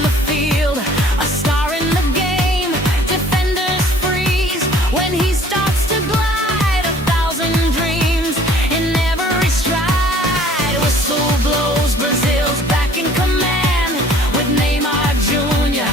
on the field, a star in the game. Defenders freeze when he starts to glide. 1,000 dreams in every stride. Whistle blows, Brazil's back in command, with Neymar Jr.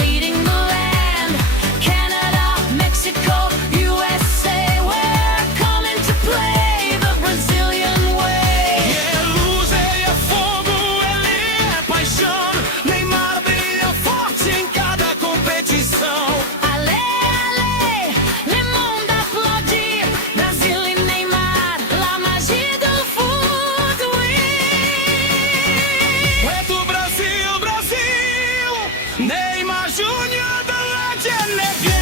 leading the land. Canada, Mexico, USA, we're coming to play the Brazilian way. É luz, ele é fogo, ele é paixão. Neymar brilha forte em cada competição. Ale, ale, le monde applaudit. Brasil e Neymar, la magie do foot, oui. É do Brasil, Brasil. Neymar Jr, the legend.